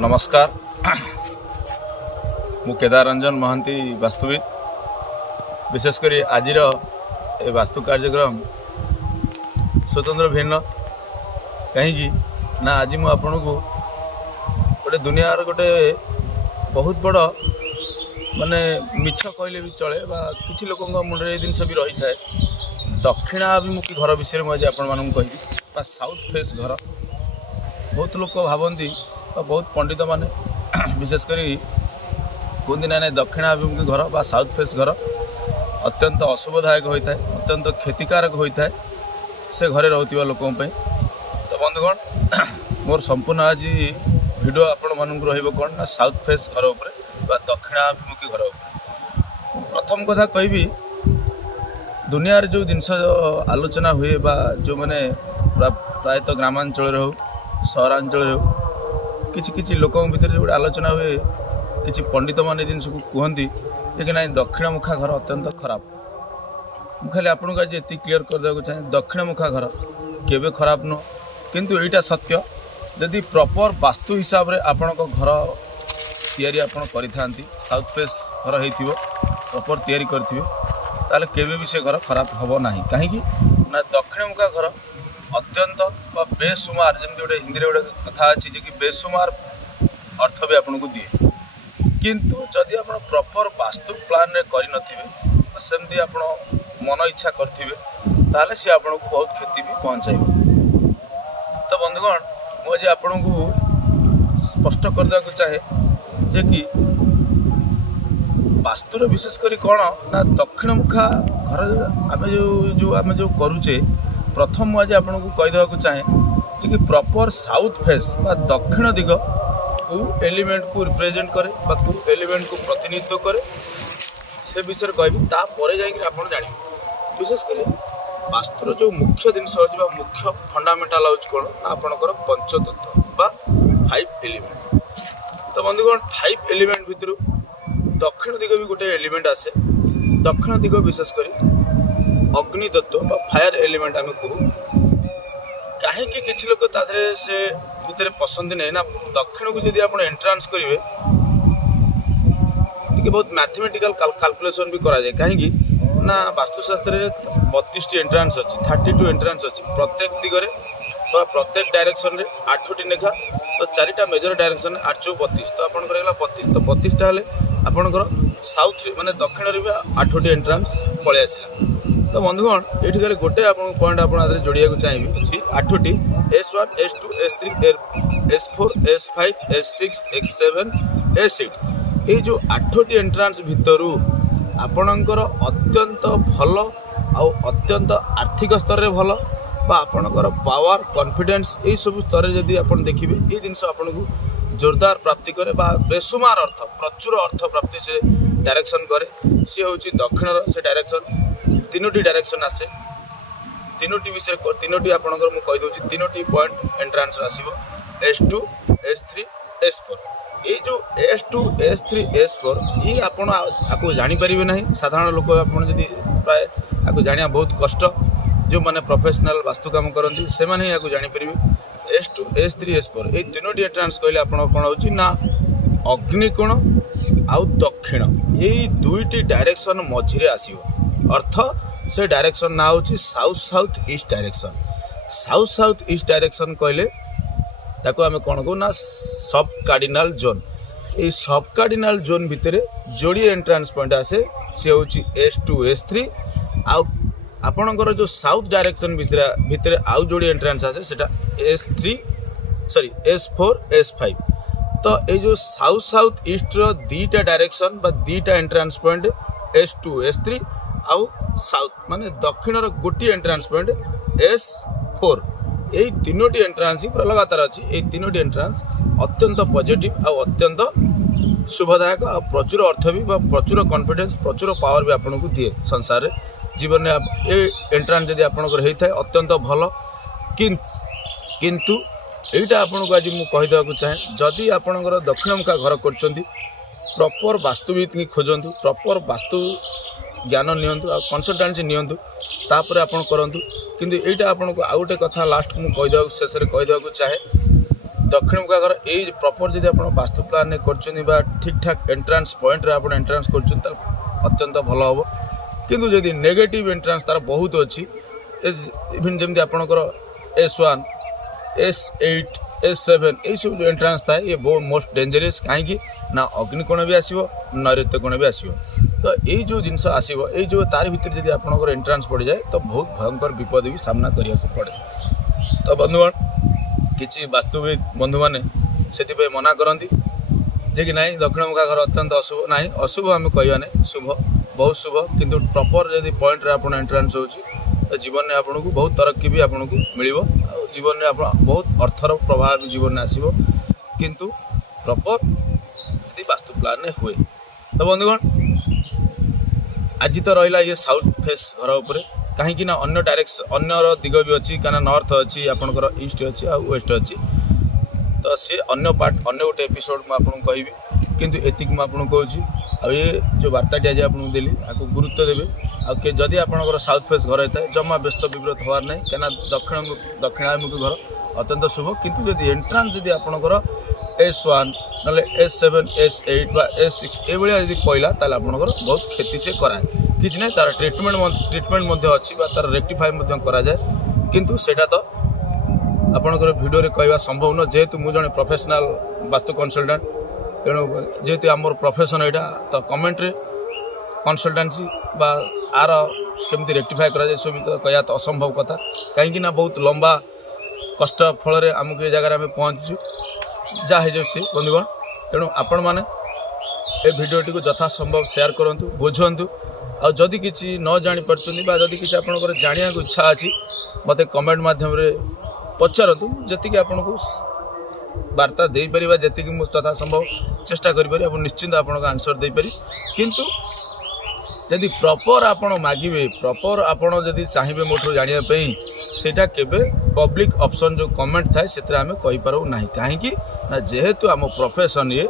नमस्कार मु केदार रंजन महांती वास्तुविद विशेषकर आज वास्तु कार्यक्रम स्वतंत्र भिन्न कहीं ना आज मु आपन को गोटे दुनियार गोटे बहुत बड़ माने मिछ कहले भी चले किसी लोक मुंडे ये जिनस भी रही है दक्षिणाभिमुखी घर विषय मुझे आपण कहि साउथ फेस घर बहुत लोक भावती बहुत पंडित माने विशेषकर कहते ना दक्षिणाभिमुखी घर बा साउथ फेस घर अत्यंत अशुभदायक होता है, अत्यंत क्षतिकारक होता है से घरे रोकवा लोकों तो बंधुगण मोर संपूर्ण आज वीडियो आपण मानक कौन ना साउथ फेस घर उपर दक्षिणाभिमुखी घर उपर प्रथम कथा कहि दुनिया जो जिनस आलोचना हुए बा जो मैंने प्रायतः ग्रामांचल हो सहरांचल हो किछि लोकों भितर जो आलोचना हुए किछि पंडित माने जिन को कहती कि ना दक्षिणमुखा घर अत्यंत खराब। खाली आपन को आज ये क्लीयर कर देगा चाहे दक्षिणमुखा घर केबे खराब नुह किंतु एटा सत्य यदि प्रॉपर वास्तु हिसाब रे आपण को घर तैयारी आपण करिथांती साउथ फेस घर हेतिबो प्रॉपर तैयारी करथिबे ताले केबे भी से घर खराब हबो नाही कहीं ना दक्षिणमुखा घर अत्यंत बेसुमार जमी गोटे हिंदी गोटे कथा अच्छी कि बेसुमार अर्थ भी आपको दिए किंतु जदि आप प्रॉपर वास्तु प्लान रे करें सेमती आप मन इच्छा करेंगे ताले सी आपको बहुत क्षति भी पहुँचाइब। तो बंधुगण मुझे आपन को स्पष्ट करदे चाहे जे कि वास्तुर विशेषकर कौन ना दक्षिणमुखा घर आम जो करुचे प्रथम मुझे आपन को कहीदेवा चाहे कि प्रॉपर साउथ फेस बा दक्षिण दिग को एलिमेंट को रिप्रेजेंट करे बा को एलिमेंट को प्रतिनिधित्व करे से विषय कहबी तापर जाकर जान विशेषकर वास्तुर जो मुख्य जिनस हो मुख्य फंडामेंटाल हूँ कौन आपणकर पंचतत्व बा 5 एलिमेंट। तो बंधुगण 5 एलिमेंट भितर दक्षिण दिग भी गोटे एलिमेंट आसे दक्षिण दिग विशेषकर अग्नि तत्व बा फायर एलिमेंट आम कहूँ कहीं किसी लोग तादे से भितर पसंद नहीं ना दक्षिण को जब आप एंट्रांस करेंगे बहुत मैथमेटिकल कैलकुलेशन भी करा जाए कहीं ना वास्तुशास्त्र 32 एंट्रांस अच्छी 32 एंट्रांस अच्छी प्रत्येक दिगरे प्रत्येक डायरेक्शन रे 8टी लेखा तो 4टा मेजर डायरेक्शन 8 चौ 32 तो आपंकर 32 तो 32टा हेल्ले आपंकर साउथ माने दक्षिण रे 8टी एंट्रांस पलि आसला। तो बंधुगण ये खाली गोटे आप पॉइंट आप जोड़िया चाहिए 8टी S1 S2 S3 S4 S5 S6 S7 S8 ये जो 8टी एंट्रांस भितरू आपणकर अत्यंत भल आउ अत्यंत आर्थिक स्तर रे भल बा आपणकर पावर कॉन्फिडेंस ये सब स्तर जदि आप देखिए ये जिनस आपन को जोरदार प्राप्ति करे बा बेसुमार अर्थ प्रचुर अर्थ प्राप्ति से डायरेक्शन करे सी हूँ दक्षिण से डायरेक्शन 3टी डायरेक्शन आसे 3टी विषय 3टी आपणकर मु कहि दोची 3टी point entrance आसीबो S2 S3 S4 ये जो S2 S3 S4 ये आपण आपको जानि परिबे नहीं साधारण लोक आपण जदि प्राय आपको जानिया बहुत कष्ट जो माने प्रोफेशनल वास्तु काम करती से माने आपको जानि परिबे S2 S3 S4 ये 3टी एंट्रांस कहले आपण कोन होची ना अग्निकोण आउ दक्षिण यही 2टी डायरेक्शन मझिरे आसीबो अर्थ से डायरेक्शन ना होची south south east direction south south east direction कहले ताको आमे कोन को ना सब कार्डिनल जोन ये सब कार्डिनल जोन भितर जोड़ी एंट्रांस पॉइंट आसे से होची S2 S3 आउ आपणकर जो साउथ डायरेक्शन भितर आउ जोड़ी एंट्रांस आसे सेटा S4 S5 तो ये जो साउथ साउथ ईस्ट रो 2टा डायरेक्शन बा 2टा एंट्रांस पॉइंट S2 S3 आउ साउथ माने दक्षिण रो गोटी एंट्रांस पॉइंट S4 यही 3टी एंट्रांस ही पूरा लगातार अच्छी ये 3टी एंट्रांस अत्यंत पॉजिटिव आ अत्यंत शुभदायक आ प्रचुर अर्थ भी प्रचुर कॉन्फिडेंस प्रचुर पावर भी आपन को दिए संसार रे जीवन में ये एंट्रांस जदि आपनकर होता है अत्यंत भल किंतु यहीटा आपन को आज मुझे कहीदेवा चाहे जदि आपनकर दक्षिणमुखा घर कर प्रॉपर वास्तुविद की खोजतु प्रॉपर वास्तु ज्ञान नियंतु आ कंसल्टेंसी नियंतु तापर आपण करंतु किंतु एटा आपण को आउटे कथा लास्ट मु कहि देबा शेष रे कहि देबा चाहे दक्षिणमुखा घर यही प्रपर जब आप वास्तु प्लान कर ठीक ठाक एंट्रांस पॉइंट रे आप एंट्रांस कर अत्यंत भल हम किंतु जदि नेगेटिव एंट्रांस तार बहुत अच्छी इवन जमी आपणकर S1 S8 S7 यही सब जो एंट्रांस था ये बहुत मोस्ट डेंजरस कहीं ना अग्निकोण भी आसो ना रेतकोण भी आसो तो यही जो जिनस आसो ये जो तार भीतर जब आपंकर एंट्रांस पड़ जाए तो बहुत भयंकर विपद भी सामना करने पड़े। तो बंधुगण किसी वास्तविक बंधु मैंने से मना करती जे कि नहीं दक्षिणमुखा घर अत्यंत अशुभ ना अशुभ आम कहना नहीं शुभ बहुत शुभ किंतु प्रपर जब पॉइंट रे आप एंट्रांस हो तो जीवन में आपन को बहुत तरक्की भी आपन को मिल जीवन में आप बहुत अर्थर प्रभाव भी जीवन में आसो किंतु प्रपर यदि वास्तु प्लान हुए। तो बंधुगण आज तो रहा ये साउथ फेस घर उपर कहीं ना अन्य डायरेक्शन अन्य दिग भी अच्छी कहीं नॉर्थ अच्छी आपंकर ईस्ट अच्छी आ वेस्ट अच्छी तो सी अन्य पार्ट अन्य गोटे एपिसोड मुझे कहि किंतु एतिक मुझे कहूँ आ ये जो वार्ताटी आज आपको देली आपको गुरुत्व देवे आ जदि आपंकर साउथ फेस घर होता है जमा व्यस्त विव्रत हबार ना कहीं दक्षिणामुखी घर अत्यंत शुभ किंतु जदि एंट्रांस जदि आपंकर S1 ना S7 S8 बा S6 ये जब पड़ा ताल आपंकर बहुत क्षति से कराए किसी ना तार ट्रिटमेंट अच्छी तार रेक्टिफाई कराए किंतु सेटा तो आपंकर भिडियो कहवा संभव न जेहेतु मुझे जड़े प्रोफेशनल वास्तु कंसल्टेंट तेणु जेहेतु आमर प्रोफेशन यहाँ तो कमेंट्रे कंसल्टेंसी बा आर केमती रेक्टिफाई करा सब तो कहया तो असंभव कथा कहीं ना बहुत लंबा कष्ट फल आमको ये जगह पहुँचु जहाँ हो सी बंधुगण तेणु आपण मैंने ये भिडियोटी को यथा संभव शेयर करूँ बुझंतु आ जदि किसी न जापार जदि किसी आपंकर जाना इच्छा अच्छी मत कमेंट मध्यम पचारतु जी आपन को वार्ता दे पार जी मुझे तथा संभव चेष्टा करें निश्चिंत आपको आंसर दे पारि किंतु यदि प्रपर आपण मागिबे प्रपर आपण जदि चाहिए मोठू जानापी सेटा केबे पब्लिक ऑप्शन जो कमेंट थाए से आम कहीपरू ना कहीं ना जेहेतु आम प्रोफेशन ये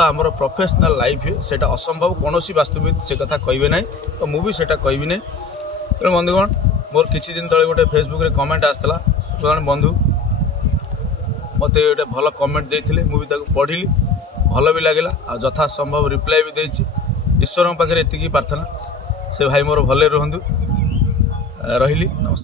आमर प्रोफेशनल लाइफ है सेटा असंभव कौन वास्तविक से कथा कहे ना तो मुझे कहबी ना तेणु बंधुगण मोर किसी दिन तले गोटे फेसबुक रे कमेंट आसला जन बंधु मत गोटे भल कमेंट देते मुझे पढ़ी भल भी लगे आ यथा संभव रिप्लाई भी देती ईश्वर पाखे एति प्रार्थना से भाई मोर भले रुहतु रही नमस्कार।